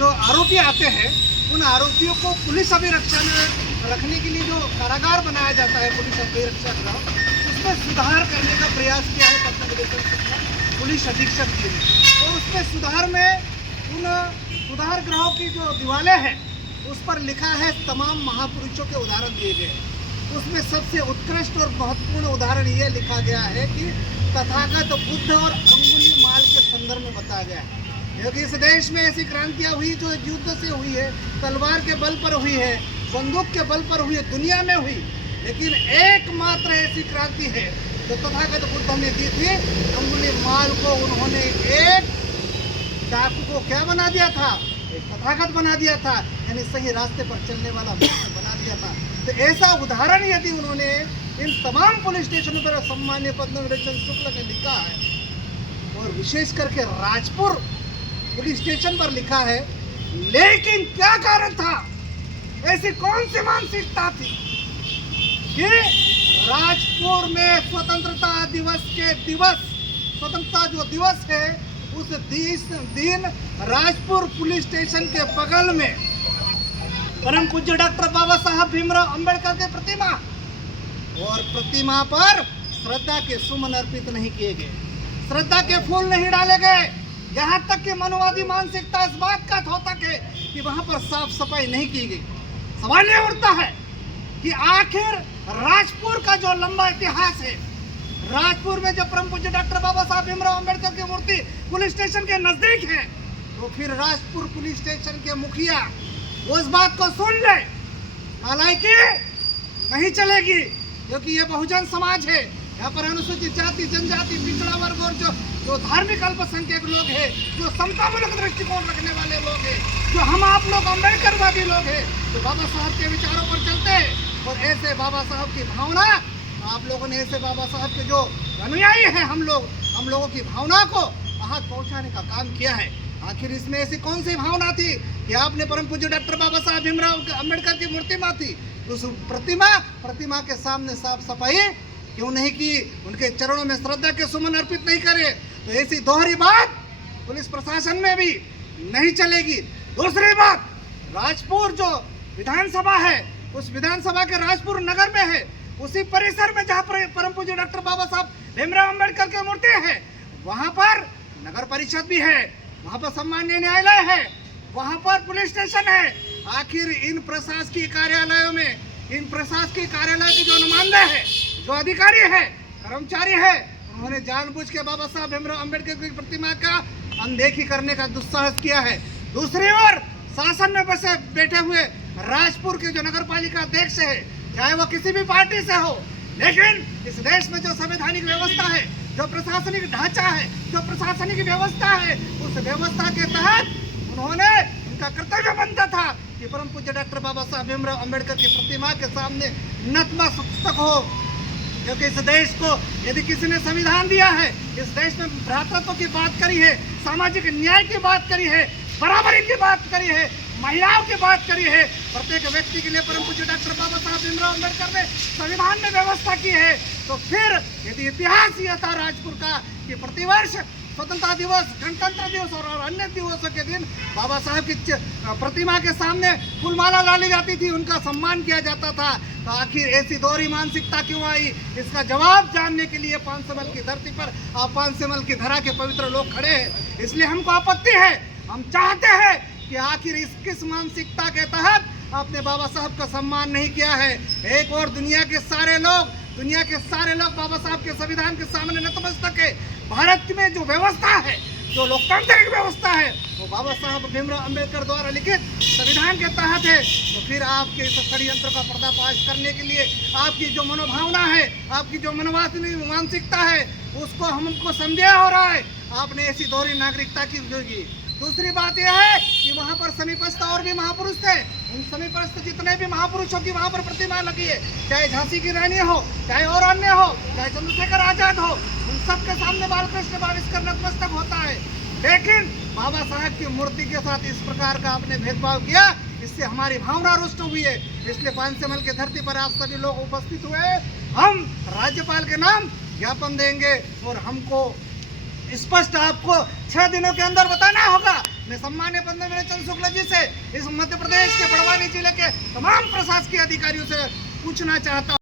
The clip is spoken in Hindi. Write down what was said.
जो आरोपी आते हैं उन आरोपियों को पुलिस अभिरक्षा में रखने के लिए जो कारागार बनाया जाता है पुलिस अभिरक्षा गृह, उसमें सुधार करने का प्रयास किया है पटना निदेशक पुलिस अधीक्षक जी ने। तो उसमें सुधार में उन सुधार गृहों की जो दीवारें हैं उस पर लिखा है तमाम महापुरुषों के उदाहरण दिए गए। उसमें सबसे उत्कृष्ट और महत्वपूर्ण उदाहरण ये लिखा गया है कि तथागत बुद्ध और अंगुली माल के संदर्भ में बताया गया है, क्योंकि इस देश में ऐसी क्रांतियां हुई जो युद्ध से हुई है, तलवार के बल पर हुई है, बंदूक के बल पर हुई है, दुनिया में हुई, लेकिन एकमात्र ऐसी क्रांति है जो तथागत बुद्ध ने दी थी। अंगुली माल को उन्होंने एक डाकू को क्या बना दिया था, एक तथागत बना दिया था, यानी सही रास्ते पर चलने वाला बना दिया था। तो ऐसा उदाहरण यदि उन्होंने इन तमाम पुलिस स्टेशनों पर सम्मान्य पद्म विभूषण शुक्ल ने लिखा है और विशेष करके राजपुर पुलिस स्टेशन पर लिखा है, लेकिन क्या कारण था, ऐसी कौन सी मानसिकता थी कि राजपुर में स्वतंत्रता दिवस के दिवस, स्वतंत्रता जो दिवस है उस दिन राजपुर पुलिस स्टेशन के बगल में परम पूज्य डॉक्टर बाबा साहब भीमराव अंबेडकर की प्रतिमा और प्रतिमा पर श्रद्धा के सुमन अर्पित नहीं किए गए, श्रद्धा के फूल नहीं डाले गए। यहाँ तक कि मनुवादी मानसिकता इस बात का द्योतक है कि वहां पर साफ सफाई नहीं की गई। सवाल ये उठता है कि आखिर राजपुर का जो लंबा इतिहास है, राजपुर में जो परम पूज्य डॉक्टर बाबा साहब भीमराव अंबेडकर की मूर्ति पुलिस स्टेशन के नजदीक है, तो फिर राजपुर पुलिस स्टेशन के मुखिया उस बात को सुन ले, हालांकि नहीं चलेगी, क्योंकि ये बहुजन समाज है। यहाँ पर अनुसूचित जाति, जनजाति, पिछड़ा वर्ग और जो धार्मिक अल्पसंख्यक लोग हैं, जो समतामूलक दृष्टिकोण रखने वाले लोग हैं, जो हम आप लोग अम्बेडकरवादी लोग हैं, जो बाबा साहब के विचारों पर चलते हैं। और ऐसे बाबा साहब की भावना, आप लोगों ने ऐसे बाबा साहब के जो अनुयायी हैं हम लोगों की भावना को आहत पहुंचाने का काम किया है। आखिर इसमें ऐसी कौन सी भावना थी कि आपने परम पूज्य डॉक्टर बाबा साहब भीमराव अंबेडकर की मूर्ति थी, उस प्रतिमा के सामने साफ सफाई क्यों नहीं की, उनके चरणों में श्रद्धा के सुमन अर्पित नहीं करे? तो ऐसी दोहरी बात पुलिस प्रशासन में भी नहीं चलेगी। दूसरी बात, राजपुर जो विधानसभा है, उस विधानसभा के राजपुर नगर में है, उसी परिसर में जहाँ पर परम पूज्य डॉक्टर बाबा साहब भीमराव अंबेडकर की मूर्ति है, वहाँ पर नगर परिषद भी है, वहाँ पर सम्मान्य न्यायालय है, वहाँ पर पुलिस स्टेशन है। आखिर इन प्रशासकीय कार्यालयों में, इन प्रशासकीय कार्यालय के जो नुमाइंदे हैं, जो अधिकारी है, कर्मचारी है, उन्होंने जानबूझ के बाबा साहब भीमराव अंबेडकर की प्रतिमा का अनदेखी करने का दुस्साहस किया है। दूसरी ओर शासन में बसे बैठे हुए राजपुर के जो नगर पालिका अध्यक्ष है, चाहे वो किसी भी पार्टी से हो, लेकिन इस देश में जो संवैधानिक व्यवस्था है, जो प्रशासनिक ढांचा है, जो प्रशासनिक व्यवस्था है, उस व्यवस्था के तहत उन्होंने, उनका कर्तव्य बनता था कि परम पूज्य डॉक्टर बाबा साहब भीमराव अंबेडकर की प्रतिमा के सामने नतमस्तक हो, क्योंकि इस देश को यदि किसी ने संविधान दिया है, इस देश में भ्रातृत्व की बात करी है, सामाजिक न्याय की बात करी है, बराबरी की बात करी है, महिलाओं की बात करी है, प्रत्येक व्यक्ति के लिए परम पूज्य डॉक्टर बाबा साहब भीमराव अंबेडकर ने संविधान में व्यवस्था की है। तो फिर यदि इतिहास यह था राजपुर का कि प्रतिवर्ष स्वतंत्रता दिवस, गणतंत्र दिवस और अन्य दिवसों के दिन बाबा साहब की प्रतिमा के सामने फूलमाला डाली जाती थी, उनका सम्मान किया जाता था, तो आखिर ऐसी दोहरी मानसिकता क्यों आई? इसका जवाब जानने के लिए पांचमहल की धरती पर आप पांचमहल की धरा के पवित्र लोग खड़े हैं। इसलिए हमको आपत्ति है, हम चाहते हैं कि आखिर इस किस मानसिकता के तहत आपने बाबा साहब का सम्मान नहीं किया है। एक और दुनिया के सारे लोग बाबा साहब के संविधान के सामने नतमस्तक है। भारत में जो व्यवस्था है, जो लोकतांत्रिक व्यवस्था है, वो बाबा साहब भीमराव अंबेडकर द्वारा लिखित संविधान के तहत है। तो फिर आपके इस षड्यंत्र का पर्दाफाश करने के लिए आपकी जो मनोभावना है, आपकी जो मनोवादी मानसिकता है, उसको हमको संदेह हो रहा है। आपने ऐसी दोहरी नागरिकता की होगी। दूसरी बात यह है कि वहाँ पर समीपस्थ और भी महापुरुष थे, उन समीपस्थ जितने भी महापुरुषों की वहाँ पर प्रतिमा लगी है, चाहे झांसी की रानी हो, चाहे और अन्य हो, चाहे चंद्रशेखर आजाद हो, उन सबके सामने बालकृष्ण बाविस्कर नतमस्तक होता है। लेकिन बाबा साहब की मूर्ति के साथ इस प्रकार का आपने भेदभाव किया, इससे हमारी भावना रुष्ट हुई है। इसलिए पांचमहल की धरती पर आप सभी लोग उपस्थित हुए, हम राज्यपाल के नाम ज्ञापन देंगे और हमको स्पष्ट आपको 6 दिनों के अंदर बताना होगा। मैं सम्मान्य पद्मवीर चंद्र शुक्ला जी से, इस मध्य प्रदेश के बड़वानी जिले के तमाम प्रशासकीय अधिकारियों से पूछना चाहता हूँ।